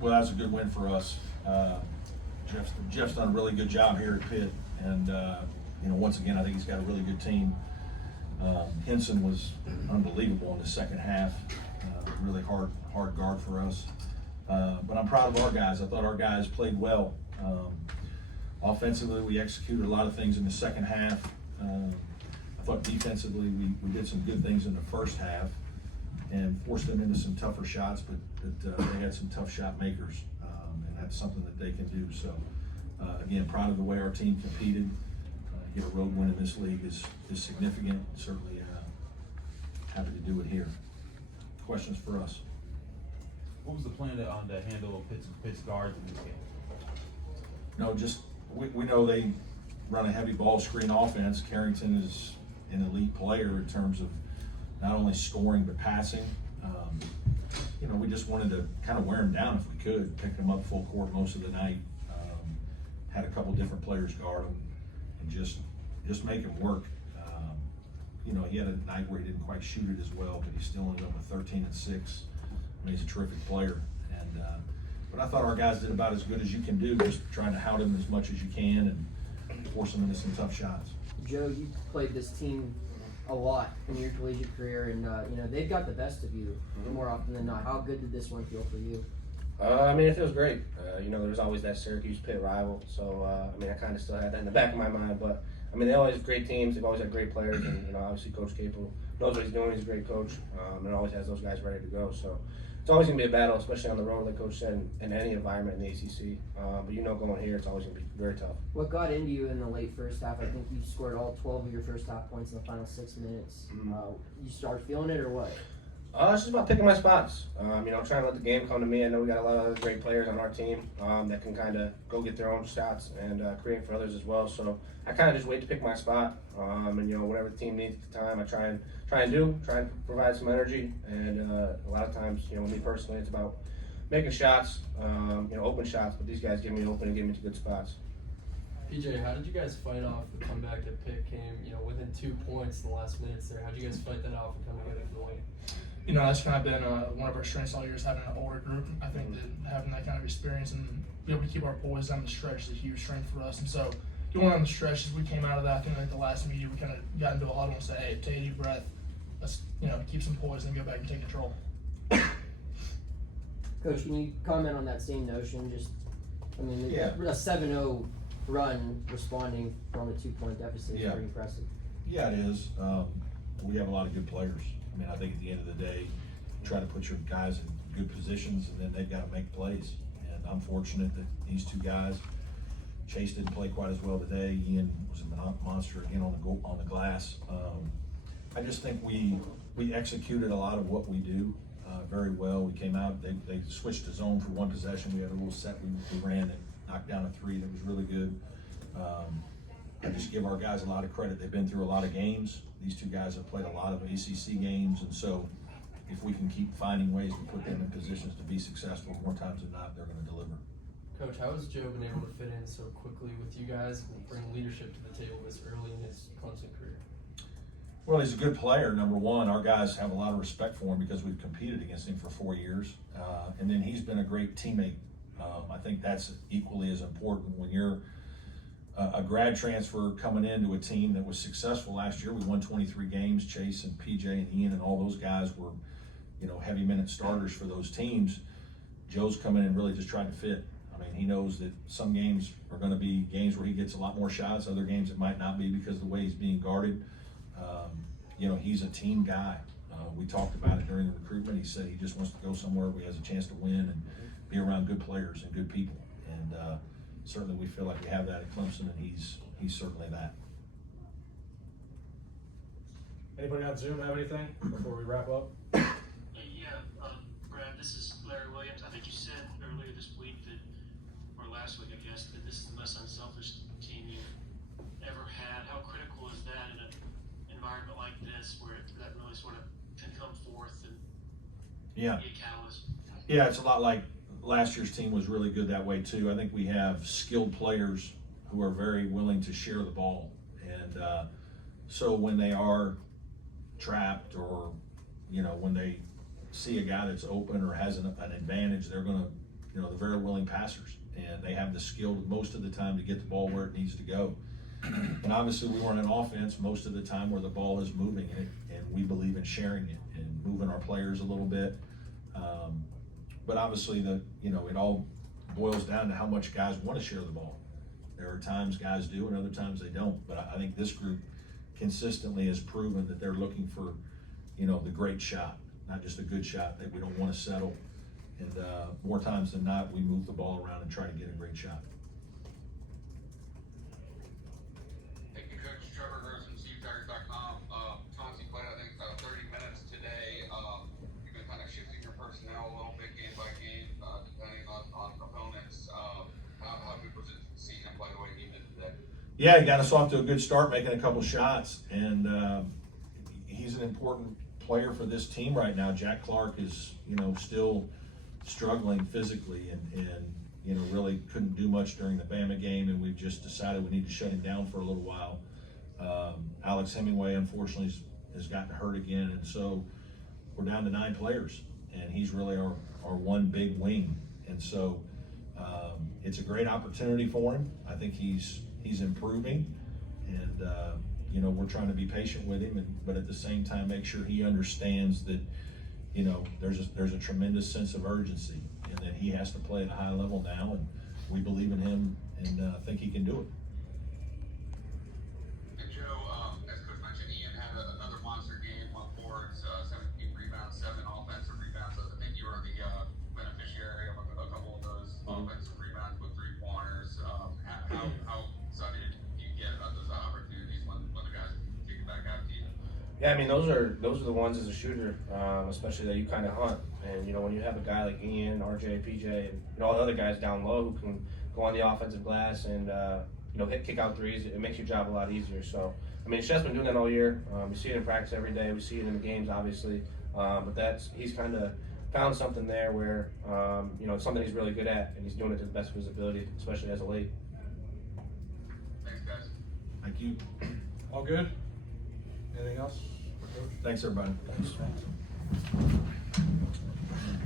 Well, that's a good win for us. Jeff's done a really good job here at Pitt, and once again, I think he's got a really good team. Henson was unbelievable in the second half. Really hard guard for us. But I'm proud of our guys. I thought our guys played well. Offensively, we executed a lot of things in the second half. I thought defensively, we did some good things in the first half and forced them into some tougher shots, but they had some tough shot makers, and that's something that they can do. So, again, proud of the way our team competed. Get a road win in this league is significant. Certainly happy to do it here. Questions for us? What was the plan to handle Pitt's guards in this game? No, just we know they run a heavy ball screen offense. Carrington is an elite player in terms of not only scoring but passing. We just wanted to kind of wear him down if we could, pick him up full court most of the night. Had a couple different players guard him and just make him work. He had a night where he didn't quite shoot it as well, but he still ended up with 13 and 6. I mean, he's a terrific player. But I thought our guys did about as good as you can do, just trying to hound him as much as you can and force him into some tough shots. Joe, you played this team a lot in your collegiate career, and they've got the best of you more often than not. How good did this one feel for you? It feels great. There's always that Syracuse-Pitt rival, so I kind of still had that in the back of my mind. But they always have great teams. They've always had great players, and obviously Coach Capel knows what he's doing. He's a great coach, and always has those guys ready to go. So it's always going to be a battle, especially on the road, like Coach said, in any environment in the ACC. But going here, it's always going to be very tough. What got into you in the late first half? I think you scored all 12 of your first half points in the final 6 minutes. You started feeling it, or what? It's just about picking my spots. Trying to let the game come to me. I know we got a lot of other great players on our team that can kind of go get their own shots and create for others as well. So I kind of just wait to pick my spot. Whatever the team needs at the time, I try and provide some energy. And a lot of times, with me personally, it's about making shots, open shots. But these guys give me open and give me to good spots. PJ, how did you guys fight off the comeback that Pitt came, within 2 points in the last minutes there? How did you guys fight that off and come together for the win? That's kind of been one of our strengths all year is having an older group. I think that having that kind of experience and be able to keep our poise down the stretch is a huge strength for us. And so going on the stretch, as we came out of that, I think like the last meeting, we kind of got into a huddle and said, hey, take a deep breath. Let's, keep some poise and go back and take control. Coach, can you comment on that same notion? Yeah. A 7-0 run responding from a 2-point deficit is pretty impressive. Yeah, it is. We have a lot of good players. I think at the end of the day, you try to put your guys in good positions, and then they've got to make plays. And I'm fortunate that these two guys, Chase didn't play quite as well today. Ian was a monster again on the glass. I just think we executed a lot of what we do very well. We came out, they switched to zone for one possession. We had a little set we ran that knocked down a 3 that was really good. I just give our guys a lot of credit. They've been through a lot of games. These two guys have played a lot of ACC games, and so if we can keep finding ways to put them in positions to be successful, more times than not, they're going to deliver. Coach, how has Joe been able to fit in so quickly with you guys and bring leadership to the table this early in his Clemson career? Well, he's a good player, number one. Our guys have a lot of respect for him because we've competed against him for 4 years. And then he's been a great teammate. I think that's equally as important when you're a grad transfer coming into a team that was successful last year. We won 23 games. Chase and PJ and Ian and all those guys were, heavy minute starters for those teams. Joe's coming in and really just trying to fit. He knows that some games are going to be games where he gets a lot more shots. Other games it might not be because of the way he's being guarded. He's a team guy. We talked about it during the recruitment. He said he just wants to go somewhere where he has a chance to win and be around good players and good people. And certainly we feel like we have that at Clemson, and he's certainly that. Anybody on Zoom have anything before we wrap up? Brad, this is Larry Williams. I think you said earlier this week or last week, I guess, that this is the most unselfish team you've ever had. How critical is that in an environment like this where that really sort of can come forth and be a catalyst? Yeah, it's a lot like last year's team was really good that way too. I think we have skilled players who are very willing to share the ball. And so when they are trapped or, when they see a guy that's open or has an advantage, they're going to you know, they're very willing passers, and they have the skill most of the time to get the ball where it needs to go. And obviously, we run an offense most of the time where the ball is moving, and we believe in sharing it and moving our players a little bit. But obviously, it all boils down to how much guys want to share the ball. There are times guys do, and other times they don't. But I think this group consistently has proven that they're looking for, the great shot, not just a good shot. That we don't want to settle. And more times than not, we move the ball around and try to get a great shot. Thank you, Coach. Trevor Gross from SeaTires.com. Chauncey played, I think, 30 minutes today. You've been kind of shifting your personnel a little bit game by game, depending on opponents. How good was it to see him play the way he did today? Yeah, he got us off to a good start, making a couple shots, and he's an important player for this team right now. Jack Clark is, still struggling physically, and really couldn't do much during the Bama game, and we've just decided we need to shut him down for a little while. Alex Hemingway, unfortunately, has gotten hurt again, and so we're down to 9 players, and he's really our one big wing, and so it's a great opportunity for him. I think he's improving, and we're trying to be patient with him, but at the same time make sure he understands that there's a tremendous sense of urgency, and that he has to play at a high level now, and we believe in him and think he can do it. And Joe, as Coach mentioned, Ian had another monster game on boards, 17 rebounds, 7 offensive rebounds. I think you were the beneficiary of a couple of those offensive rebounds with 3-pointers. How excited do you get about those opportunities when the guys kick it back out to you? Yeah, I mean, those are the ones as a shooter, especially that you kind of hunt. And when you have a guy like Ian, RJ, PJ, and all the other guys down low who can go on the offensive glass and kick out threes, it makes your job a lot easier. So, I mean, Sheff's been doing that all year. We see it in practice every day. We see it in the games, obviously. But he's kind of found something there where it's something he's really good at, and he's doing it to the best of his ability, especially as a late. Thanks, guys. Thank you. All good? Anything else? Thanks, everybody. Thanks.